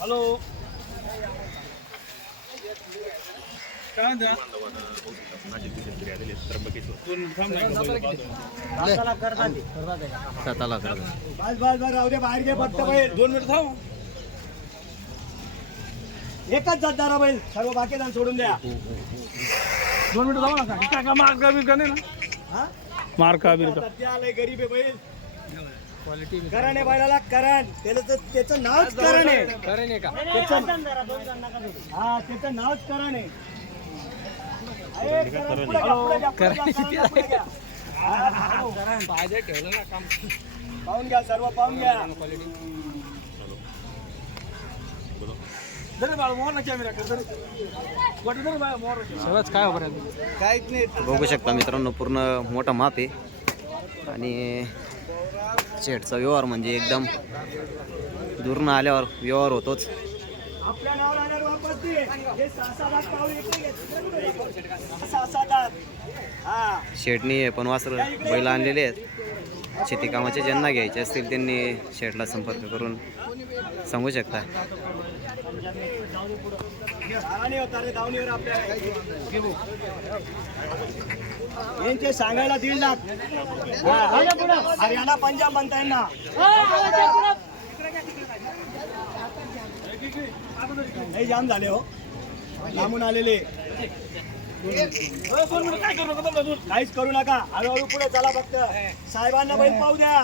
Hello काय म्हणता? साताला बस राहू दे, बाहेर घे फक्त बैल. 2 मिनिट थांब. एकच जातदारा बैल, सर्व बाकी जण सोडून द्या. 2 मिनिटं जाऊ नका. टाका मार्का बिरका नाही ना. हा मार्का बिरका आता त्या लय गरीब आहे बैल. करण आहे बैलाला, करण. त्याचं नावच करण आहे. हा, त्याचं नावच करण आहे. करण पुढे घ्या, पुढे घ्या, पुढे घ्या, पुढे घ्या. पाहून घ्या, सर्व पाहून घ्या. सगळंच काय वापर काहीच नाही. बघू शकता मित्रांनो, पूर्ण मोठा माप आहे आणि शेठचा व्यवहार म्हणजे एकदम दूरनं आल्यावर व्यवहार होतोच. आपल्या नावावर आल्यावर वापस दे. हे 6-6 लाख पाऊल इकडे घे. 6-6 लाख. हा, शेठनी पण वासर बैल आणलेले आहेत. शेती कामाचे ज्यांना घ्यायचे असतील त्यांनी शेठला संपर्क करून सांगू शकता. धावणी होता रे, धावणीवर आपल्या यांचे सांगायला 1.5 लाख. हरियाणा पंजाब म्हणता येईल ना. नाही जाम झाले हो, लांबून आलेले. काहीच करू नका, हळूहळू पुढे चला. फक्त साहेबांना बैल पाहू द्या.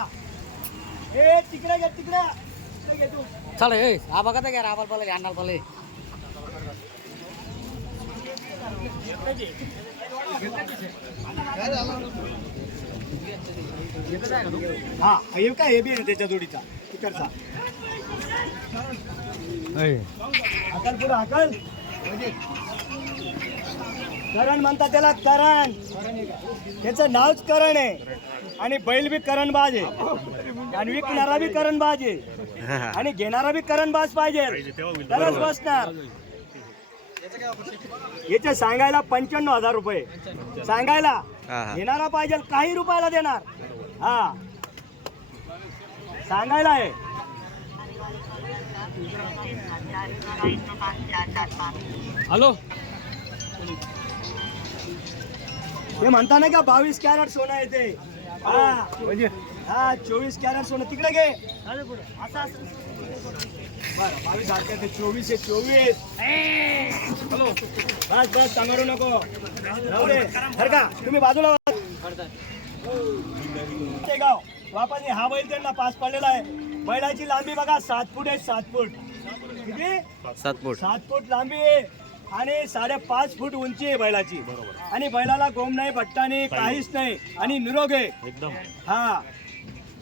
हे तिकडे घे, तिकडे घे तू. चालेल हा बघा घ्या राबाल पाले अन्नाल पाले हा, हे काय, हे बी आहे त्याच्या जोडीचा तिकडचा. हाकल पुढं, हाकल. करण म्हणतात त्याला, करण. त्याचं नावच करण आहे. आणि बैल बी करणबाज आहे, आणि विकणारा बी करणबाज आहे, आणि घेणारा बी करणबाज पाहिजे, तरच बसणार. याचे सांगायला 95,000 रुपये सांगायला. घेणारा पाहिजे, काही रुपयाला देणार. हा, सांगायला आहे. हॅलो हे म्हणता नाही का 22 कॅरेट सोनं येते. हा म्हणजे, हा 24 कॅरेट सोनं. तिकडे घे. बरं, 22 सारखे ते 24 आहे. 24. बस बस, सांगारू नको. राहू दे. बरं का, तुम्ही बाजूला ते गाव वापस. हा बैल त्यांना पास पडलेला आहे. बैलाची लांबी बघा, 7 फूट आहे. 7 फूट. किती? 7 फूट. 7 फूट लांबी आहे, आणि 5.5 फूट उंची आहे बैलाची. आणि बैलाला गोम नाही, भट्टा नाही, काहीच नाही, आणि निरोग आहे एकदम. हा,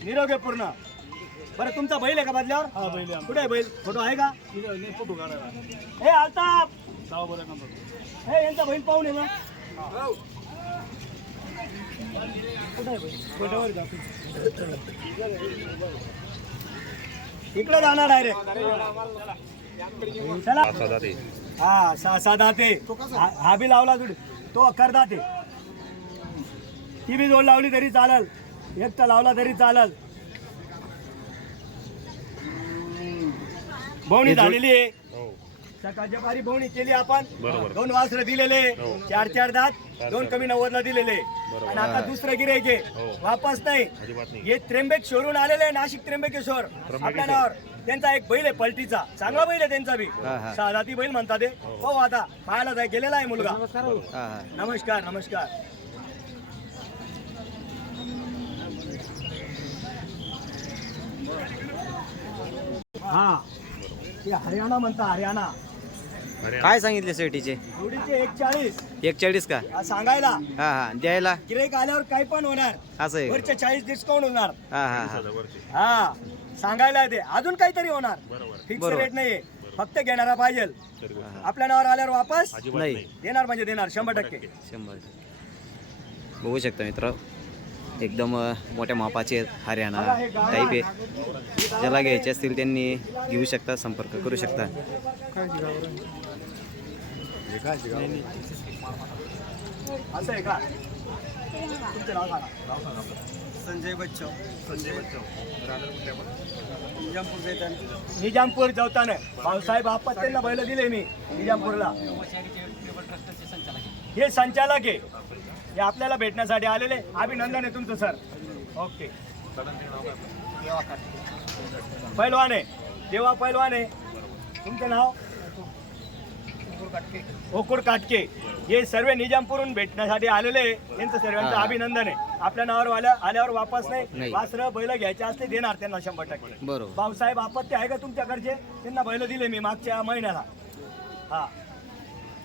निरोग आहे पूर्ण. बरं, तुमचा बैल आहे का बदल्यावर? हा बैल कुठे आहे बैल? फोटो आहे का? फोटो काढायला हे आलताप, बरं का हे यांचा बैल पाहून आहे ना. कुठे आहे बैल? फोटोवर जातो. इकडे जाणार डायरेक्ट. चला. हा, 6 दाते. हा बी लावला तो अकरदाते. ती बी जोड लावली तरी चालल, एकटा लावला तरी चालल. भवणी झालेली आहे. सकाळच्या पारी भवणी केली आपण. 2 वासरं दिलेले, 4 दात, 2 कमी 90ला दिलेले. आणि आता दुसरं गिऱ्हाईक वापस नाही. हे त्र्यंबकेश्वरून आलेले, नाशिक त्र्यंबकेश्वर आपल्या नावावर. त्यांचा एक बैल आहे पलटीचा, चांगला बैल आहे त्यांचा बी. 6 दाती बैल म्हणतात ते. हो, आता पाहायला जाय गेलेला आहे मुलगा. नमस्कार, नमस्कार. हा, ते हरियाणा म्हणता, हरियाणा. काय सांगितले शेठीचे? जोडीचे 140. 140 का? हा, सांगायला. हा हा, द्यायला गिऱ्हाईक आल्यावर काही पण होणार. असं आहे. वरचे 40 डिस्काउंट होणार. हा हा हा, हा, सांगायला ते अजून काहीतरी होणार. फिक्स रेट नाहीये, फक्त घेणारा पाहिजे. आपल्या नावावर आल्यावर वापस नाही देणार, म्हणजे देणार 100%. 100. बघू शकता मित्र, एकदम मोठ्या मापाचे आहेत. हरियाणा टाईप आहे. ज्याला घ्यायचे असतील त्यांनी घेऊ शकता, संपर्क करू शकता. असं आहे का? तुमचं नाव सांगा. संजय बच्चव संजय बच्चाव राहणार कुठल्या पण निजामपूर जवताने भाऊसाहेब आप्पा त्यांना बैल दिले मी निजामपूरला. हे संचालक आहे, हे आपल्याला भेटण्यासाठी आलेले. अभिनंदन आहे तुमचं सर. ओके. पैलवान आहे, देवा पैलवान आहे. तुमचं नाव? ओकुड काटके. हे सर्व निजामपूरहून भेटण्यासाठी आलेले. यांचं सर्वांचं अभिनंदन आहे. आपल्या नावावर आल्यावर वापस नाही. वासरं बैल घ्यायचे असले देणार त्यांना 100%. बरोबर. भाऊसाहेब आपत्ती आहे का तुमच्याकडचे? त्यांना बैल दिले मी मागच्या महिन्याला. हा